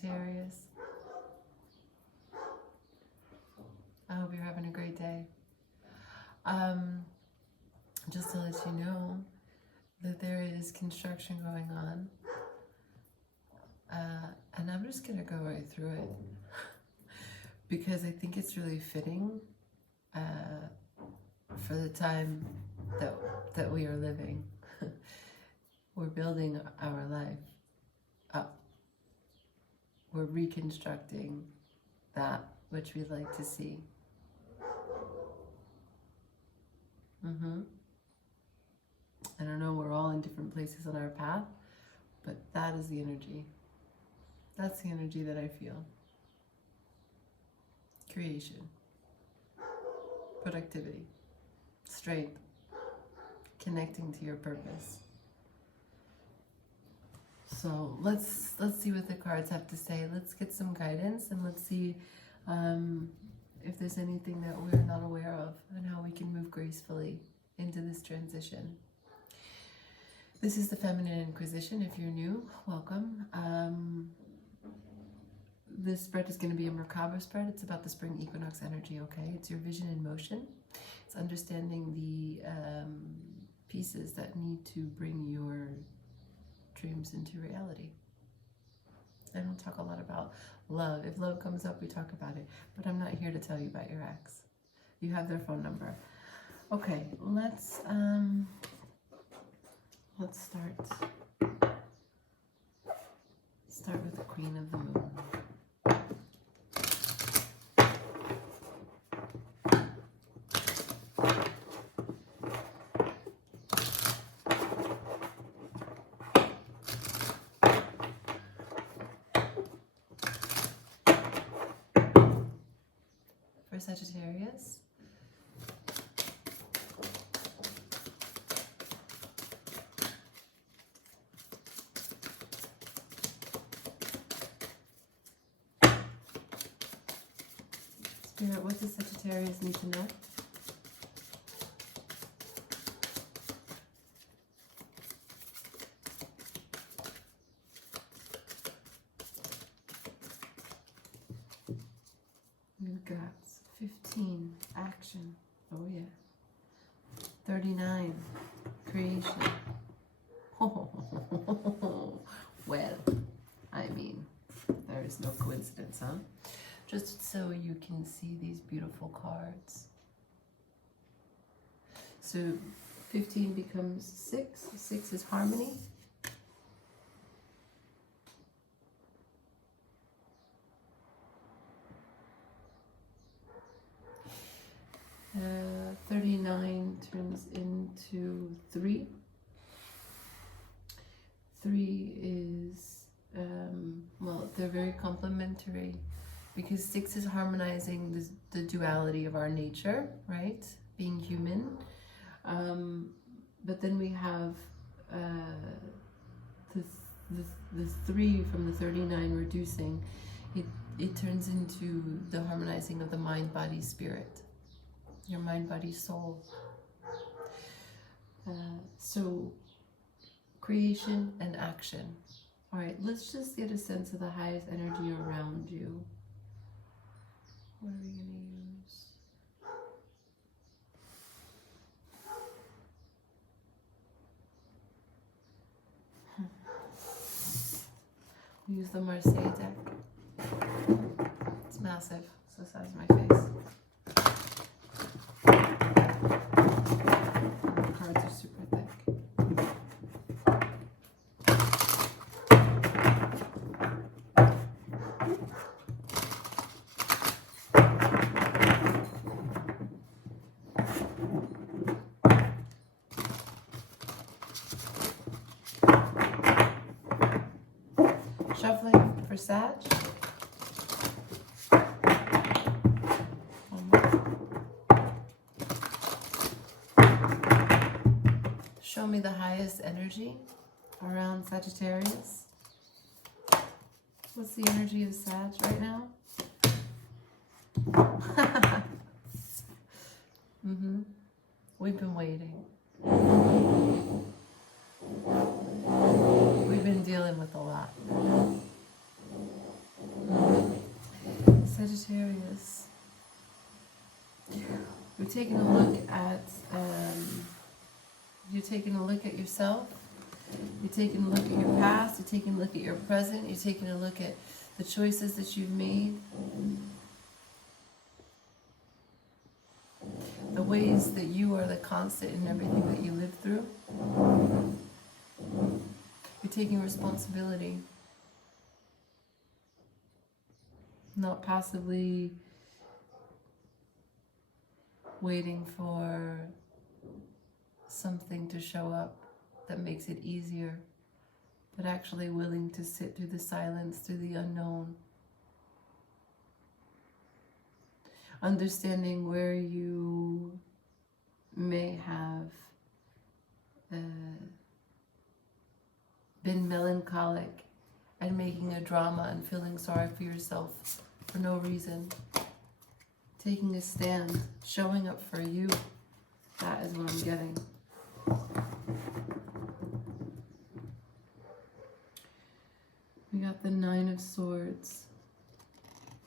Sagittarius. I hope you're having a great day. Just to let you know that there is construction going on. And I'm just going to go right through it because I think it's really fitting for the time that we are living. We're building our life up. We're reconstructing that which we'd like to see. I don't know, we're all in different places on our path, but that is the energy. That's the energy that I feel. Creation, productivity, strength, connecting to your purpose. So let's see what the cards have to say. Let's get some guidance and let's see if there's anything that we're not aware of and how we can move gracefully into this transition. This is the Feminine Inquisition. If you're new, welcome. This spread is going to be a Merkaba spread. It's about the spring equinox energy, okay? It's your vision in motion. It's understanding the pieces that need to bring your dreams into reality. I don't talk a lot about love. If love comes up, we talk about it. But I'm not here to tell you about your ex. You have their phone number. Okay, let's start. Start with the Queen of the Moon. For Sagittarius. Spirit, what does Sagittarius need to know? We've got 15, action. Oh yeah. 39, creation. Well, I mean, there is no coincidence, huh? Just so you can see these beautiful cards. So 15 becomes 6. 6 is harmony. Uh, 39 turns into 3. 3 is, well, they're very complementary. Because 6 is harmonizing the duality of our nature, right? Being human. But then we have the 3 from the 39 reducing. It turns into the harmonizing of the mind, body, spirit. Your mind, body, soul. So creation and action. All right, let's just get a sense of the highest energy around you. What are we going to use? We use the Marseille deck. It's massive. It's the size of my face. The cards are super thick. Shuffling for Sag. Show me the highest energy around Sagittarius. What's the energy of Sag right now? We've been waiting. We've been dealing with a lot. Sagittarius. We're taking a look at you're taking a look at yourself. You're taking a look at your past. You're taking a look at your present. You're taking a look at the choices that you've made. The ways that you are the constant in everything that you live through. You're taking responsibility. Not passively waiting for something to show up that makes it easier, but actually willing to sit through the silence, through the unknown. Understanding where you may have been melancholic and making a drama and feeling sorry for yourself for no reason. Taking a stand, showing up for you. That is what I'm getting. We got the Nine of Swords.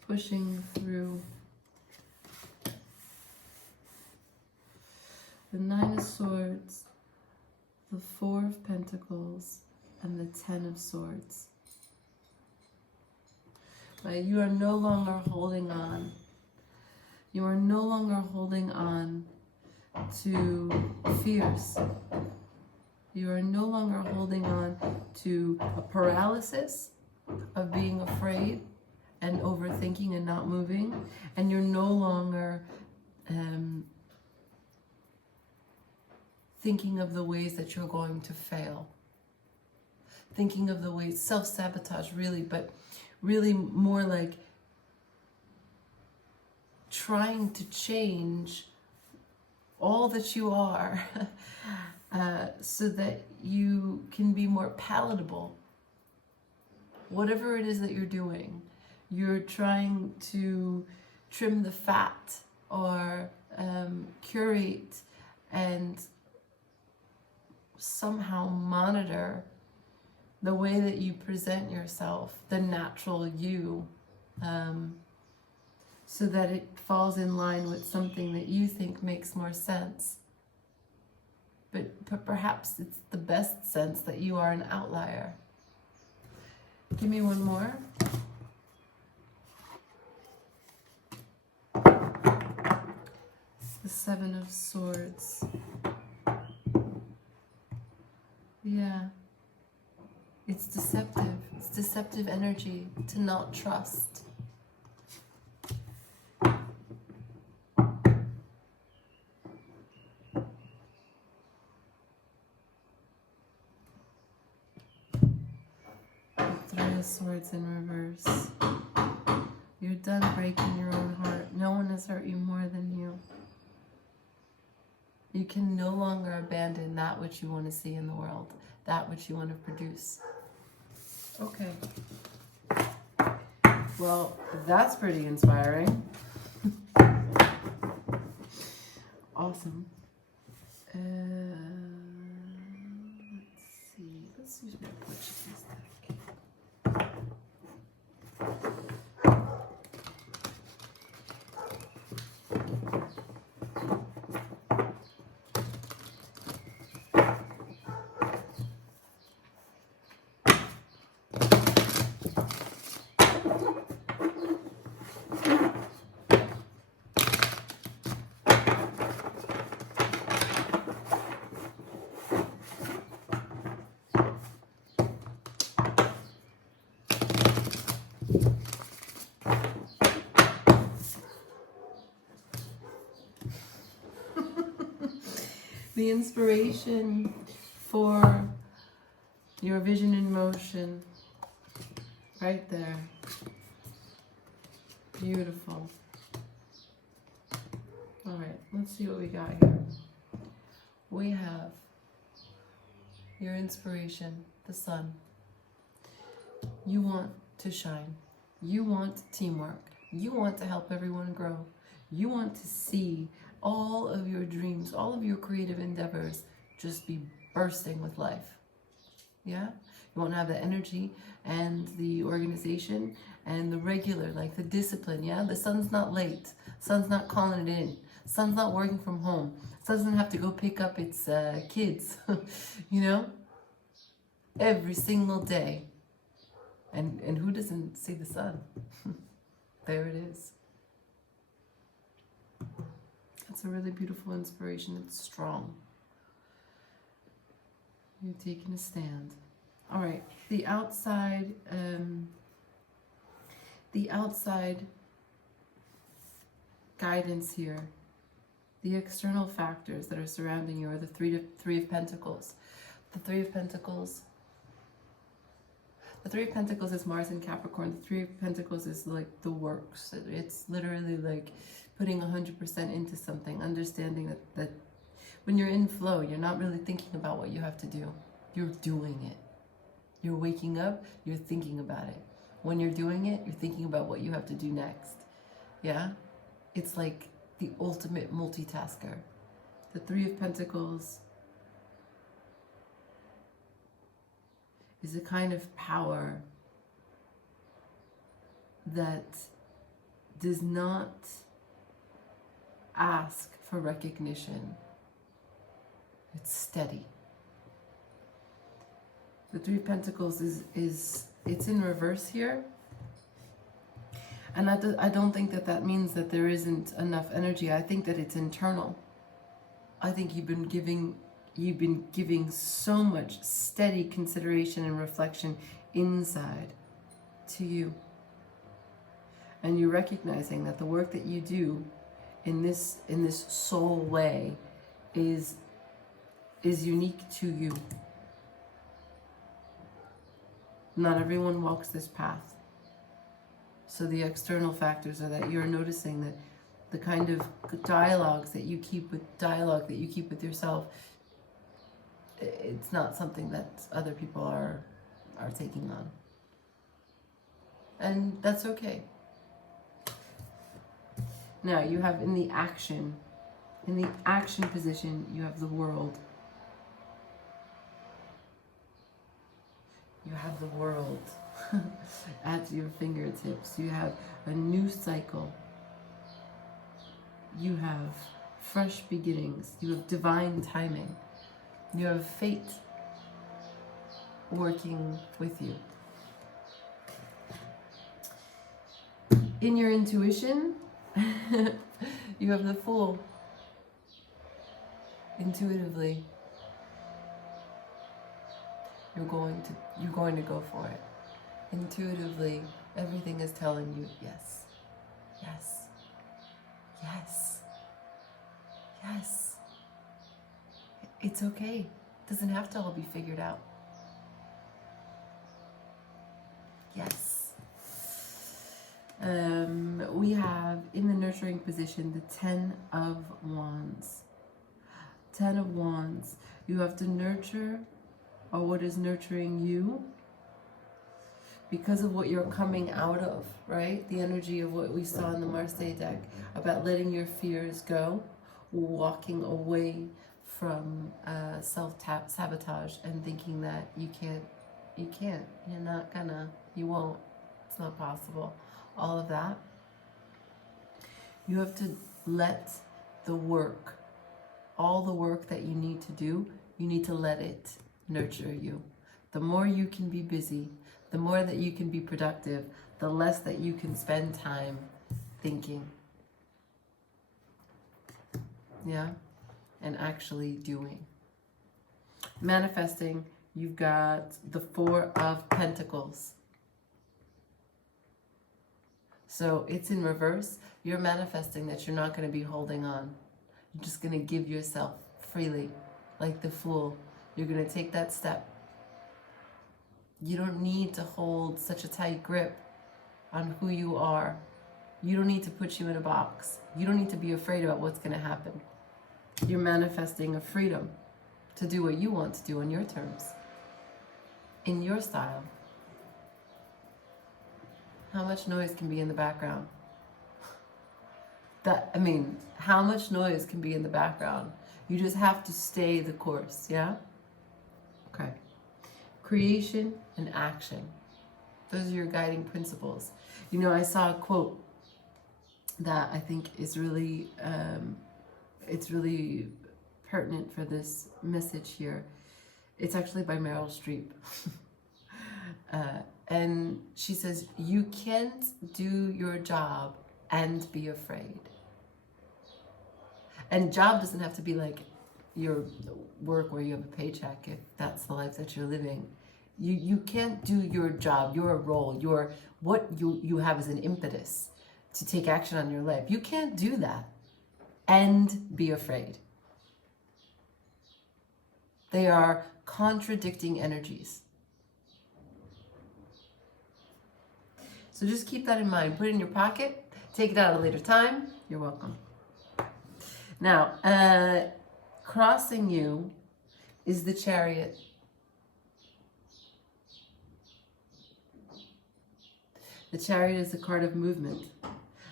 Pushing through. The Nine of Swords, the Four of Pentacles, and the Ten of Swords. Right? You are no longer holding on. You are no longer holding on to fears. You are no longer holding on to a paralysis of being afraid and overthinking and not moving. And you're no longer thinking of the ways that you're going to fail. Thinking of the ways, self-sabotage really, but really more like trying to change all that you are so that you can be more palatable. Whatever it is that you're doing, you're trying to trim the fat or curate and somehow monitor the way that you present yourself, the natural you, so that it falls in line with something that you think makes more sense. But perhaps it's the best sense that you are an outlier. Give me one more. The Seven of Swords. Yeah. It's deceptive. It's deceptive energy to not trust. Three of Swords in reverse. You're done breaking your own heart. No one has hurt you more than you. You can no longer abandon that which you want to see in the world, that which you want to produce. Okay. Well, that's pretty inspiring. Awesome. Let's see. Let's use my Portuguese deck. The inspiration for your vision in motion, right there. Beautiful. All right, let's see what we got here. We have your inspiration, the sun. You want to shine. You want teamwork. You want to help everyone grow. You want to see all of your dreams, all of your creative endeavors just be bursting with life. Yeah, you won't have the energy and the organization and the regular, like the discipline. Yeah, the son's not late, son's not calling it in, son's not working from home, son doesn't have to go pick up its kids, you know, every single day. And who doesn't see the sun? There it is. It's a really beautiful inspiration. It's strong. You're taking a stand. All right, the outside guidance here, the external factors that are surrounding you are the three of Pentacles. The Three of Pentacles. The Three of Pentacles is Mars in Capricorn. The Three of Pentacles is like the works. It's literally like putting 100% into something, understanding that when you're in flow, you're not really thinking about what you have to do. You're doing it. You're waking up, you're thinking about it. When you're doing it, you're thinking about what you have to do next. Yeah? It's like the ultimate multitasker. The Three of Pentacles is a kind of power that does not ask for recognition. It's steady. The Three of Pentacles is it's in reverse here. And I don't think that means that there isn't enough energy. I think that it's internal. I think you've been giving so much steady consideration and reflection inside to you. And you're recognizing that the work that you do in this soul way is unique to you. Not everyone walks this path. So the external factors are that you're noticing that the kind of dialogue that you keep with yourself, it's not something that other people are taking on. And that's okay. Now you have in the action position, you have the world. You have the world at your fingertips. You have a new cycle. You have fresh beginnings. You have divine timing. You have fate working with you. In your intuition, you have the Fool. Intuitively, you're going to go for it. Intuitively, everything is telling you yes, yes, yes, yes. It's okay. It doesn't have to all be figured out. Yes. We have in the nurturing position the Ten of Wands. Ten of Wands. You have to nurture or what is nurturing you because of what you're coming out of, right? The energy of what we saw in the Marseille deck about letting your fears go, walking away from self-sabotage and thinking that you can't, you're not gonna, you won't, it's not possible. All of that. You have to let the work, all the work that you need to do, you need to let it nurture you. The more you can be busy, the more that you can be productive, the less that you can spend time thinking. Yeah? And actually doing. Manifesting, you've got the Four of Pentacles. So it's in reverse. You're manifesting that you're not going to be holding on. You're just going to give yourself freely, like the Fool. You're going to take that step. You don't need to hold such a tight grip on who you are. You don't need to put you in a box. You don't need to be afraid about what's going to happen. You're manifesting a freedom to do what you want to do on your terms, in your style. How much noise can be in the background? How much noise can be in the background? You just have to stay the course, yeah? Okay. creation and action. Those are your guiding principles. You know, I saw a quote that I think is really, it's really pertinent for this message here. It's actually by Meryl Streep. And she says, you can't do your job and be afraid. And job doesn't have to be like your work where you have a paycheck, if that's the life that you're living. You can't do your job, your role, what you have as an impetus to take action on your life. You can't do that and be afraid. They are contradicting energies. So just keep that in mind. Put it in your pocket. Take it out at a later time. You're welcome. Now, crossing you is the Chariot. The Chariot is a card of movement.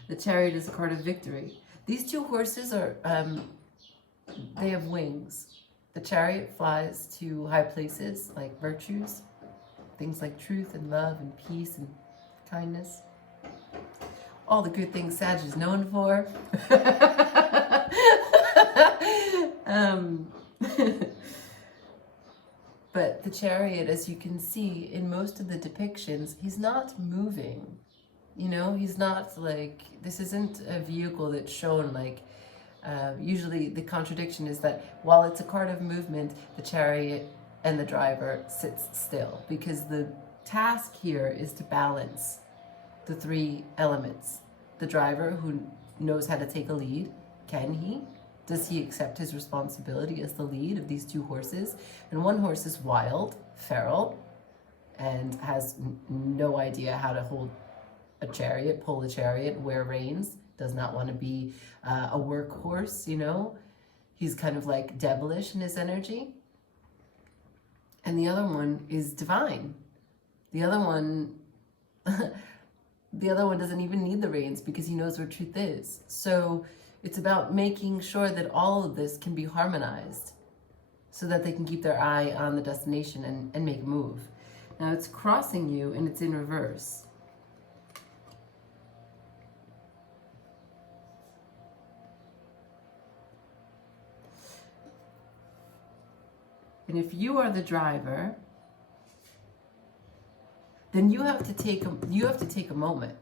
The Chariot is a card of victory. These two horses are, they have wings. The Chariot flies to high places like virtues, things like truth and love and peace and kindness. All the good things Sag is known for. But the Chariot, as you can see in most of the depictions, he's not moving. You know, he's not like, this isn't a vehicle that's shown like, usually the contradiction is that while it's a card of movement, the Chariot and the driver sits still, because the task here is to balance the three elements. The driver, who knows how to take a lead, can he? Does he accept his responsibility as the lead of these two horses? And one horse is wild, feral, and has no idea how to hold a chariot, pull a chariot, wear reins, does not want to be a workhorse, you know? He's kind of like devilish in his energy. And the other one is divine. The other one doesn't even need the reins because he knows where truth is. So it's about making sure that all of this can be harmonized so that they can keep their eye on the destination and make a move. Now it's crossing you and it's in reverse. And if you are the driver, then you have to take a moment,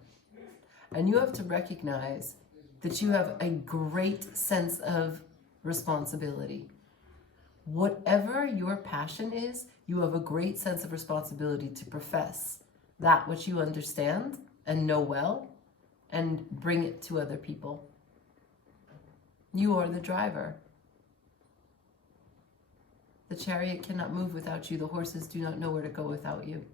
and you have to recognize that you have a great sense of responsibility. Whatever your passion is, you have a great sense of responsibility to profess that which you understand and know well, and bring it to other people. You are the driver. The chariot cannot move without you. The horses do not know where to go without you.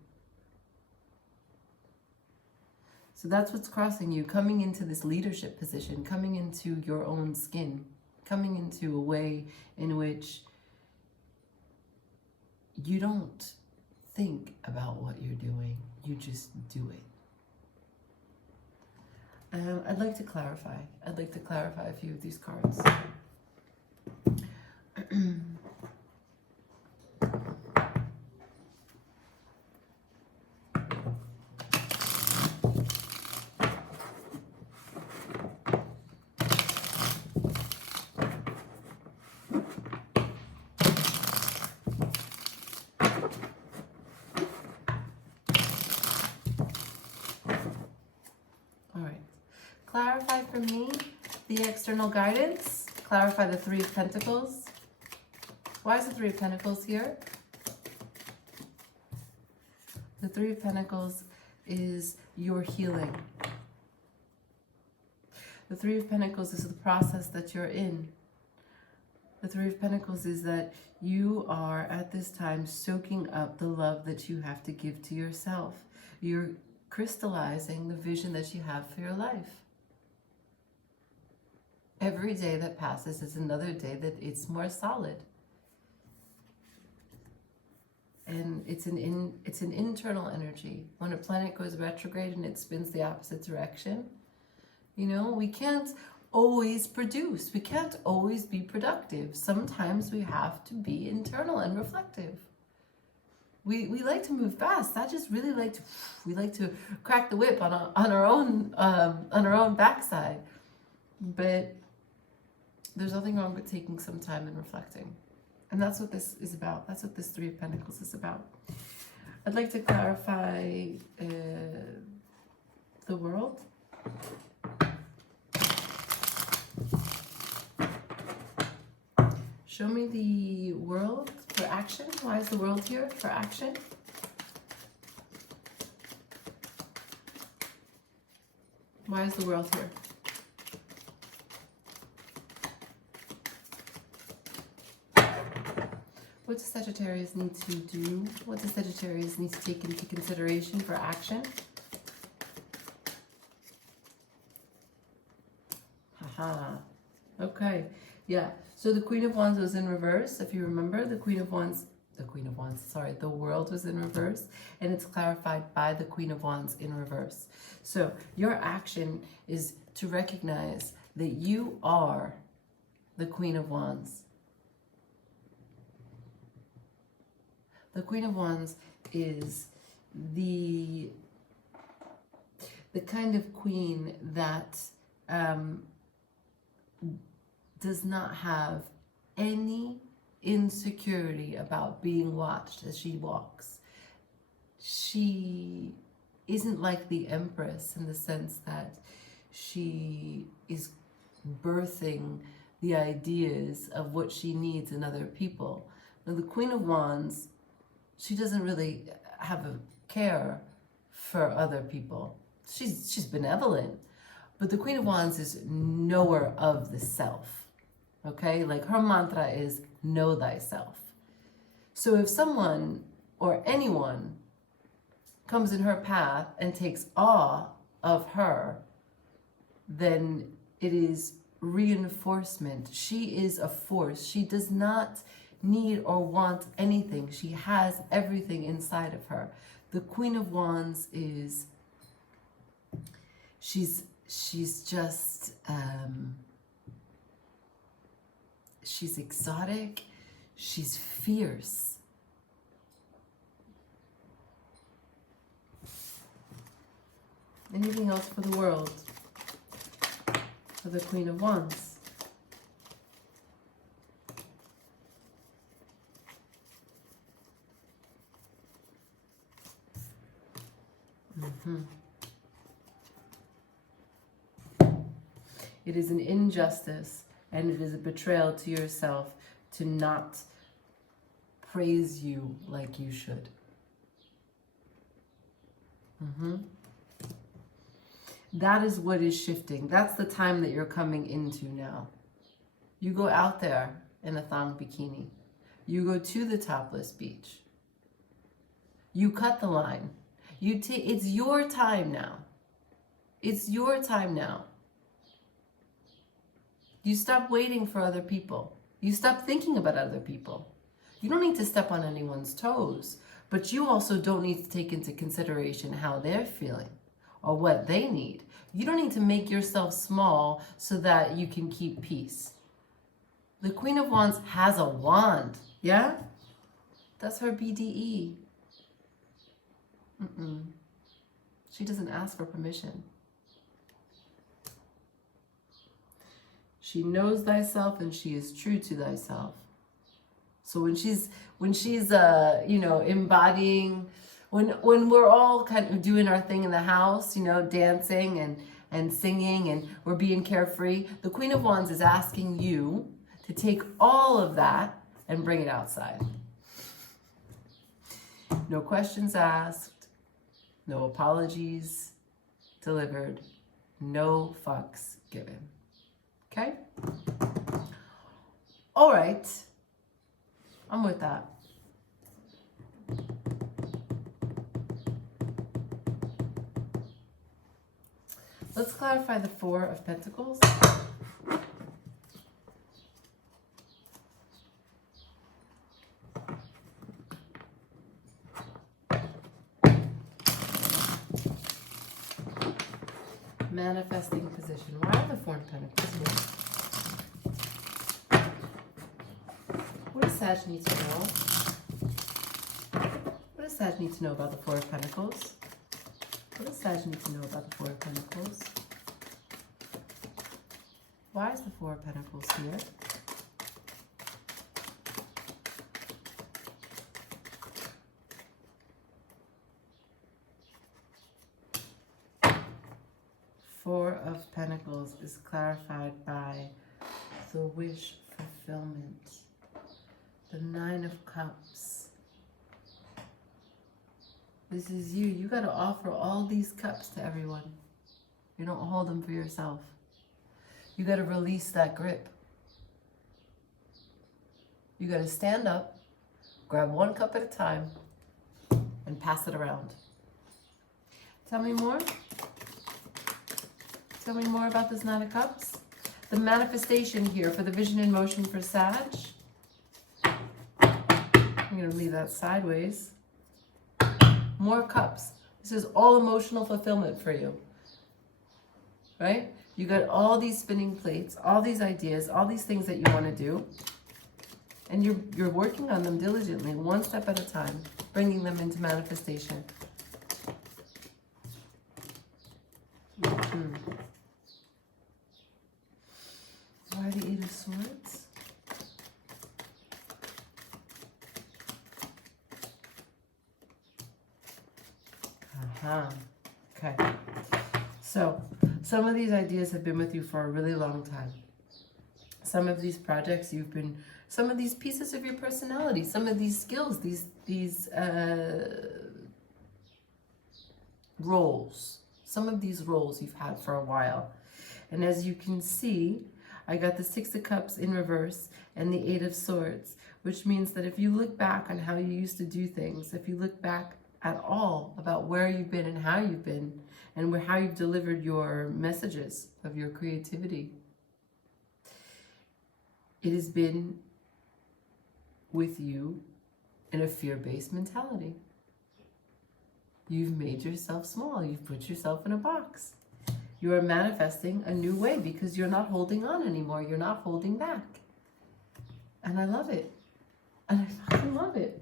So that's what's crossing you, coming into this leadership position, coming into your own skin, coming into a way in which you don't think about what you're doing, you just do it. I'd like to clarify. I'd like to clarify a few of these cards. Clarify for me the external guidance. Clarify the Three of Pentacles. Why is the Three of Pentacles here? The Three of Pentacles is your healing. The Three of Pentacles is the process that you're in. The Three of Pentacles is that you are at this time soaking up the love that you have to give to yourself. You're crystallizing the vision that you have for your life. Every day that passes is another day that it's more solid. And it's an internal energy. When a planet goes retrograde and it spins the opposite direction, you know, we can't always produce. We can't always be productive. Sometimes we have to be internal and reflective. We like to move fast. We like to crack the whip on our own backside. But there's nothing wrong with taking some time and reflecting. And that's what this is about. That's what this Three of Pentacles is about. I'd like to clarify the world. Show me the world for action. Why is the world here for action? Why is the world here? What does Sagittarius need to do? What does Sagittarius need to take into consideration for action? Haha. Okay. Yeah. So the Queen of Wands was in reverse. If you remember, the world was in reverse, and it's clarified by the Queen of Wands in reverse. So your action is to recognize that you are the Queen of Wands. The Queen of Wands is the kind of queen that does not have any insecurity about being watched as she walks. She isn't like the Empress in the sense that she is birthing the ideas of what she needs in other people. Now, the Queen of Wands, she doesn't really have a care for other people. She's benevolent, but the Queen of Wands is knower of the self. Okay, like her mantra is know thyself. So if someone or anyone comes in her path and takes awe of her, then it is reinforcement. She is a force. She does not need or want anything. She has everything inside of her. The Queen of Wands is, she's just, she's exotic, she's fierce. Anything else for the world? For the Queen of Wands? It is an injustice and it is a betrayal to yourself to not praise you like you should. That is what is shifting. That's the time that you're coming into now. You go out there in a thong bikini. You go to the topless beach. You cut the line. It's your time now. It's your time now. You stop waiting for other people. You stop thinking about other people. You don't need to step on anyone's toes, but you also don't need to take into consideration how they're feeling or what they need. You don't need to make yourself small so that you can keep peace. The Queen of Wands has a wand, yeah? That's her BDE. She doesn't ask for permission. She knows thyself and she is true to thyself. So when she's embodying, when we're all kind of doing our thing in the house, dancing and singing and we're being carefree, the Queen of Wands is asking you to take all of that and bring it outside. No questions asked, no apologies delivered, no fucks given. Okay? All right. I'm with that. Let's clarify the Four of Pentacles. Manifesting position. Why are the Four of Pentacles here? What does Sag need to know? What does Sag need to know about the Four of Pentacles? What does Sag need to know about the Four of Pentacles? Why is the Four of Pentacles here? Four of Pentacles is clarified by the wish fulfillment. The Nine of Cups. This is you. You got to offer all these cups to everyone. You don't hold them for yourself. You got to release that grip. You got to stand up, grab one cup at a time, and pass it around. Tell me more. Tell me more about this Nine of Cups. The manifestation here for the vision in motion for Sag. I'm going to leave that sideways. More cups. This is all emotional fulfillment for you. Right? You got all these spinning plates, all these ideas, all these things that you want to do. And you're working on them diligently, one step at a time, bringing them into manifestation. Why the Eight of Swords? Okay. So, some of these ideas have been with you for a really long time. Some of these projects some of these pieces of your personality, some of these skills, these roles, some of these roles you've had for a while. And as you can see, I got the Six of Cups in reverse and the Eight of Swords, which means that if you look back on how you used to do things, if you look back at all about where you've been and how you've been, and how you've delivered your messages of your creativity, it has been with you in a fear-based mentality. You've made yourself small. You've put yourself in a box. You are manifesting a new way because you're not holding on anymore. You're not holding back. And I love it. And I fucking love it.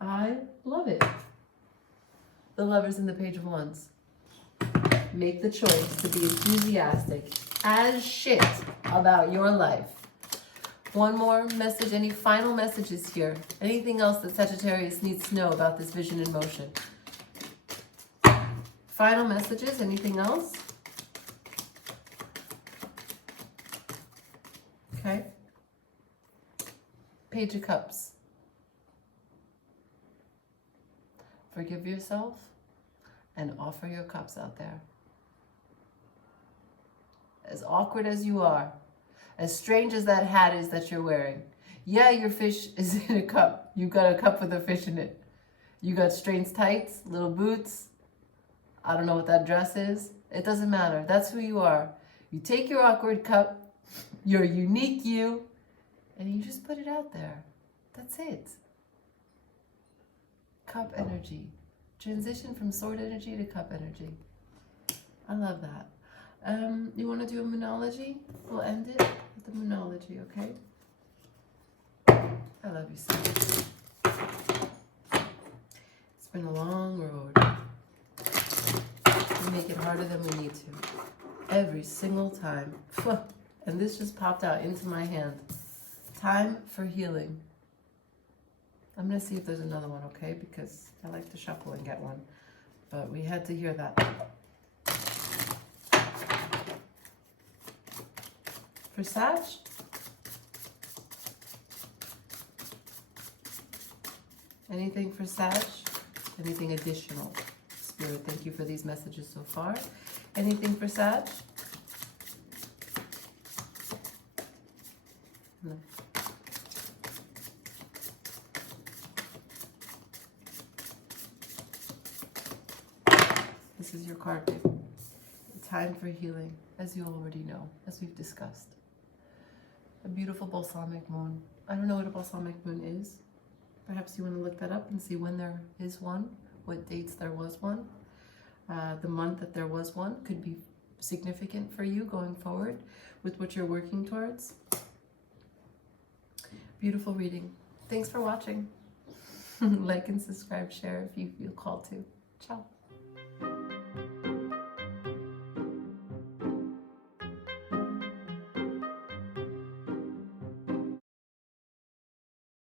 I love it. The Lovers and the Page of Wands. Make the choice to be enthusiastic as shit about your life. One more message. Any final messages here? Anything else that Sagittarius needs to know about this vision in motion? Final messages, anything else? Okay. Page of Cups. Forgive yourself and offer your cups out there. As awkward as you are, as strange as that hat is that you're wearing. Yeah, your fish is in a cup. You got a cup with a fish in it. You got strange tights, little boots. I don't know what that dress is. It doesn't matter. That's who you are. You take your awkward cup, your unique you, and you just put it out there. That's it. Cup energy. Transition from sword energy to cup energy. I love that. You want to do a moonology? We'll end it with the moonology, okay? I love you so much. It's been a long road. We make it harder than we need to. Every single time. And this just popped out into my hand. Time for healing. I'm going to see if there's another one, okay? Because I like to shuffle and get one. But we had to hear that. For Sag, anything for Sag? Anything additional? Spirit, thank you for these messages so far. Anything for Sag? No. This is your card, babe. Time for healing, as you already know, as we've discussed. A beautiful balsamic moon. I don't know what a balsamic moon is. Perhaps you want to look that up and see when there is one, what dates there was one. The month that there was one could be significant for you going forward with what you're working towards. Beautiful reading. Thanks for watching. Like and subscribe, share if you feel called to. Ciao.